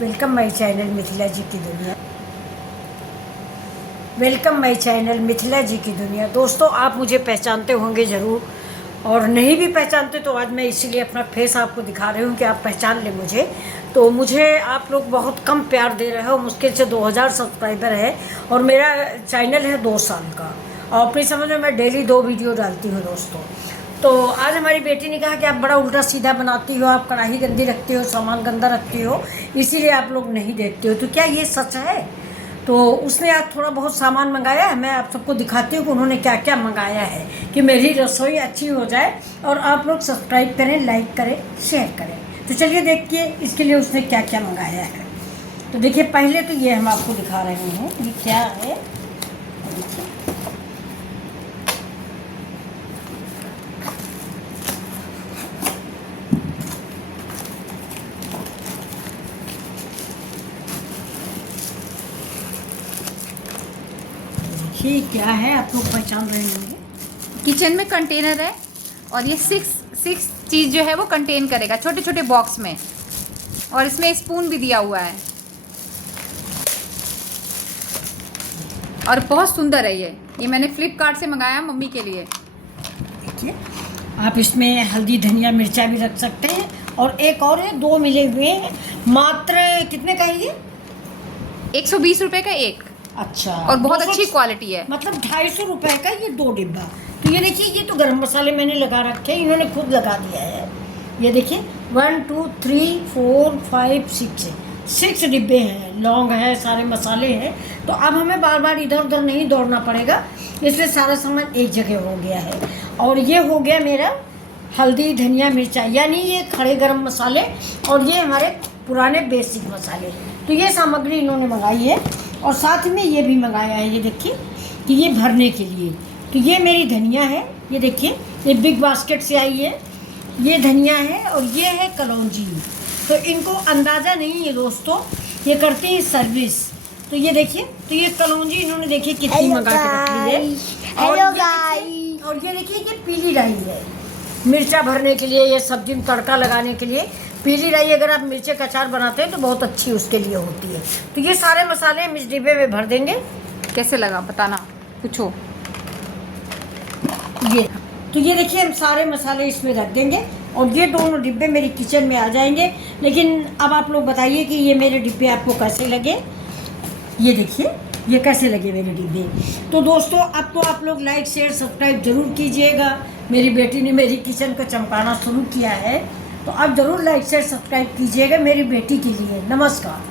Welcome my channel Mithila जी की दुनिया। Welcome my channel Mithila जी की दुनिया। दोस्तों, आप मुझे पहचानते होंगे ज़रूर, और नहीं भी पहचानते तो आज मैं इसीलिए अपना फेस आपको दिखा रही हूँ कि आप पहचान लें मुझे। तो मुझे आप लोग बहुत कम प्यार दे रहे हो, मुश्किल से 2000 सब्सक्राइबर है और मेरा चैनल है 2 साल का, और अपनी समझ में मैं डेली 2 वीडियो डालती हूँ दोस्तों। तो आज हमारी बेटी ने कहा कि आप बड़ा उल्टा सीधा बनाती हो, आप कढ़ाई गंदी रखती हो, सामान गंदा रखती हो, इसीलिए आप लोग नहीं देखते हो। तो क्या ये सच है? तो उसने आज थोड़ा बहुत सामान मंगाया है, मैं आप सबको दिखाती हूँ कि उन्होंने क्या क्या मंगाया है, कि मेरी रसोई अच्छी हो जाए और आप लोग सब्सक्राइब करें, लाइक करें, शेयर करें। तो चलिए देखिए इसके लिए उसने क्या क्या मंगाया है। तो देखिए, पहले तो ये हम आपको दिखा रहे हैं, ये क्या है। देखिए, ये क्या है, आप लोग पहचान रहे होंगे। किचन में कंटेनर है और ये सिक्स चीज़ जो है वो कंटेन करेगा छोटे छोटे बॉक्स में, और इसमें स्पून भी दिया हुआ है और बहुत सुंदर है ये मैंने फ्लिपकार्ट से मंगाया मम्मी के लिए। देखिए, आप इसमें हल्दी, धनिया, मिर्चा भी रख सकते हैं, और एक और है, 2 मिले हुए हैं। मात्र कितने का है ये? 120 रुपये का एक। अच्छा, और बहुत 200 अच्छी क्वालिटी है, मतलब 250 रुपए का ये 2 डिब्बा। तो ये देखिए, ये तो गरम मसाले मैंने लगा रखे हैं, इन्होंने खुद लगा दिया है। ये देखिए 1 2 3 4 5 6 डिब्बे हैं, लौंग है, सारे मसाले हैं। तो अब हमें बार बार इधर उधर नहीं दौड़ना पड़ेगा, इसलिए सारा सामान एक जगह हो गया है। और ये हो गया मेरा हल्दी, धनिया, मिर्चा, यानी ये खड़े गरम मसाले, और ये हमारे पुराने बेसिक मसाले। तो ये सामग्री इन्होंने मंगाई है, और साथ में ये भी मंगाया है, ये देखिए, कि ये भरने के लिए। तो ये मेरी धनिया है, ये देखिए, ये बिग बास्केट से आई है, ये धनिया है, और ये है कलौंजी। तो इनको अंदाज़ा नहीं है दोस्तों, ये करते हैं सर्विस। तो ये देखिए, तो ये कलौंजी इन्होंने देखिए कितनी मंगा के रखी है। और ये देखिए, ये पीली राई है मिर्चा भरने के लिए, ये सब्जी में तड़का लगाने के लिए। पीली राई अगर आप मिर्चे का अचार बनाते हैं तो बहुत अच्छी उसके लिए होती है। तो ये सारे मसाले हम इस डिब्बे में भर देंगे। कैसे लगा बताना, पूछो। ये तो ये देखिए, हम सारे मसाले इसमें रख देंगे, और ये दोनों डिब्बे मेरी किचन में आ जाएंगे। लेकिन अब आप लोग बताइए कि ये मेरे डिब्बे आपको कैसे लगे। ये देखिए, ये कैसे लगे मेरे डिब्बे। तो दोस्तों, अब तो आप लोग लाइक, शेयर, सब्सक्राइब जरूर कीजिएगा। मेरी बेटी ने मेरी किचन को चमकाना शुरू किया है, तो आप ज़रूर लाइक, शेयर, सब्सक्राइब कीजिएगा मेरी बेटी के लिए। नमस्कार।